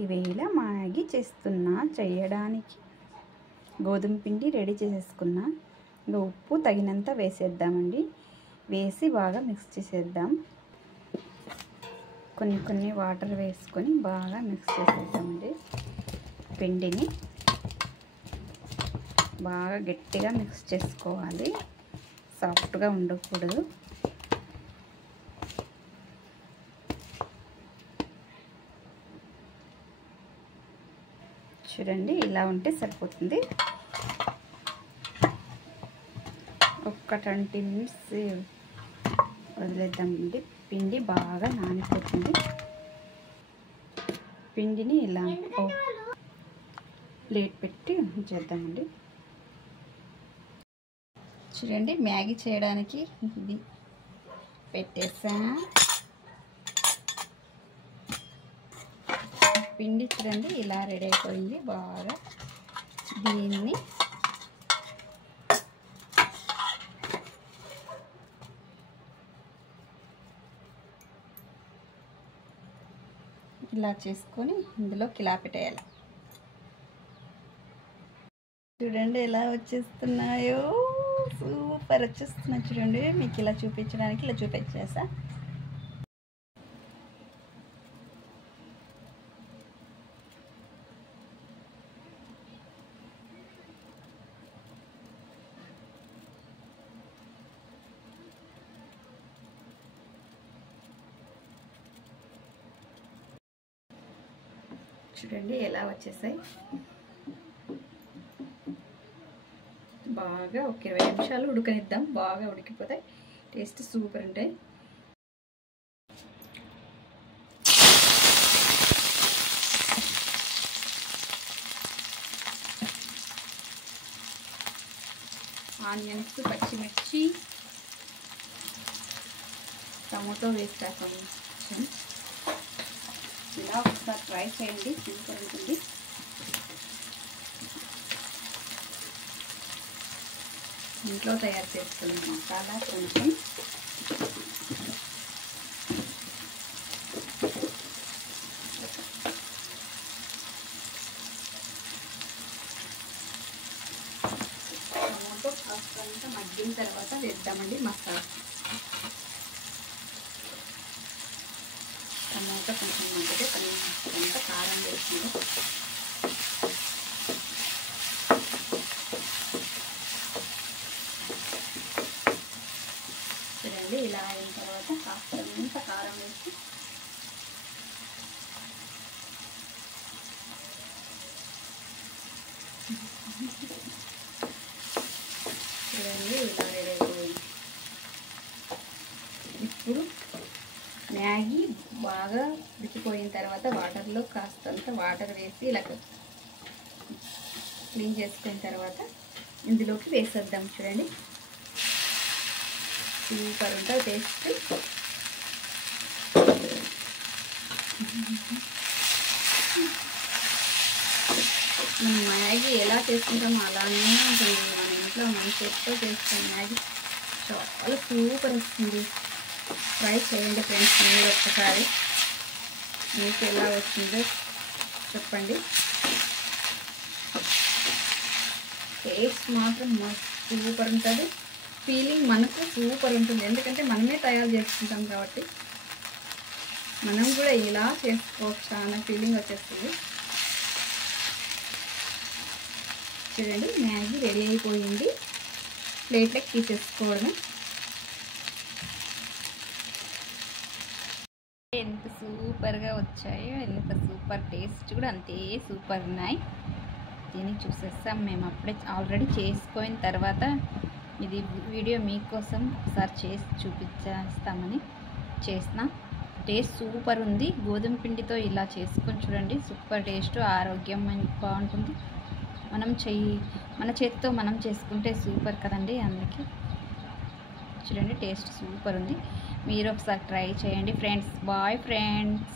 ఈవేళ మ్యాగీ చేస్తున్నా. చేయడానికి గోధుమ పిండి రెడీ చేసేసుకున్నా. ఇంకా ఉప్పు తగినంత వేసేద్దామండి. వేసి బాగా మిక్స్ చేసేద్దాం. కొన్ని వాటర్ వేసుకొని బాగా మిక్స్ చేసేద్దామండి. పిండిని బాగా గట్టిగా మిక్స్ చేసుకోవాలి. సాఫ్ట్గా ఉండకూడదు. చూడండి, ఇలా ఉంటే సరిపోతుంది. ఒక 20 మినిట్స్ వదిలేద్దామండి. పిండి బాగా నానిపోతుంది. పిండిని ఇలా ప్లేట్ పెట్టి ఉంచేద్దామండి. చూడండి, మ్యాగీ చేయడానికి ఇది పెట్టేసా. పిండి చూడండి ఇలా రెడీ అయిపోయింది. బాగా దీన్ని ఇలా చేసుకొని ఇందులోకి ఇలా పెట్టేయాలి. చూడండి ఎలా వచ్చేస్తున్నాయో, సూపర్ వచ్చేస్తున్నాయి. చూడండి, మీకు ఇలా చూపించడానికి ఇలా చూపించేసా. చూడండి ఎలా వచ్చేసాయి. బాగా ఒక 20 నిమిషాలు ఉడకనిద్దాం. బాగా ఉడికిపోతాయి. టేస్ట్ సూపర్ ఉంటాయి. ఆనియన్స్, పచ్చిమిర్చి, టమాటో వేస్తాం. ఇలా ఒకసారి ట్రై చేయండి, సూపర్ ఉంటుంది. ఇంట్లో తయారు చేసుకున్న మసాలా కొంచెం టమాటో కాస్తంత మగ్గిన తర్వాత వేద్దామండి మసాలా. టమాటా కొంచెం మగ్గితే కొంత కారం వేసింది. చూడండి, ఇలా అయిన తర్వాత కాస్తంత కారం వేసి చూడండి ఇలా రెడీ అయిపోయింది. ఇప్పుడు మ్యాగీ బాగా ఉడికిపోయిన తర్వాత వాటర్లో కాస్తంత వాటర్ వేసి ఇలా క్లీన్ చేసుకున్న తర్వాత ఇందులోకి వేసేద్దాం. చూడండి, సూపర్ ఉంటుంది టేస్ట్. మనం మ్యాగీ ఎలా చేసుకుంటామో అలానే ఉంటుంది. మన ఇంట్లో మన చేతితో చేసుకున్న మ్యాగీ చాలా సూపర్ వస్తుంది. ట్రై చేయండి ఫ్రెండ్స్, మీరు ఒక్కసారి. మీకు ఎలా వచ్చిందో చెప్పండి. టేస్ట్ మాత్రం సూపర్ ఉంటుంది. ఫీలింగ్ మనకు సూపర్ ఉంటుంది. ఎందుకంటే మనమే తయారు చేసుకుంటాం కాబట్టి మనం కూడా ఇలా చేసుకోవచ్చు అన్న ఫీలింగ్ వచ్చేస్తుంది. చూడండి, మ్యాగీ రెడీ అయిపోయింది. ప్లేట్లోకి తీసేసుకోవడమే. ఎంత సూపర్గా వచ్చాయో, ఎంత సూపర్ టేస్ట్ కూడా అంతే సూపర్ ఉన్నాయి. దీన్ని చూసేస్తాం. మేము అప్పుడే ఆల్రెడీ చేసుకున్న తర్వాత ఇది వీడియో మీకోసం ఒకసారి చేసి చూపించేస్తామని చేసిన. టేస్ట్ సూపర్ ఉంది. గోధుమ పిండితో ఇలా చేసుకొని చూడండి, సూపర్ టేస్ట్. ఆరోగ్యం బాగుంటుంది. మన చేతితో మనం చేసుకుంటే సూపర్ కదండి. అందుకే చూడండి, టేస్ట్ సూపర్ ఉంది. మీరు ఒకసారి ట్రై చేయండి ఫ్రెండ్స్. Bye friends.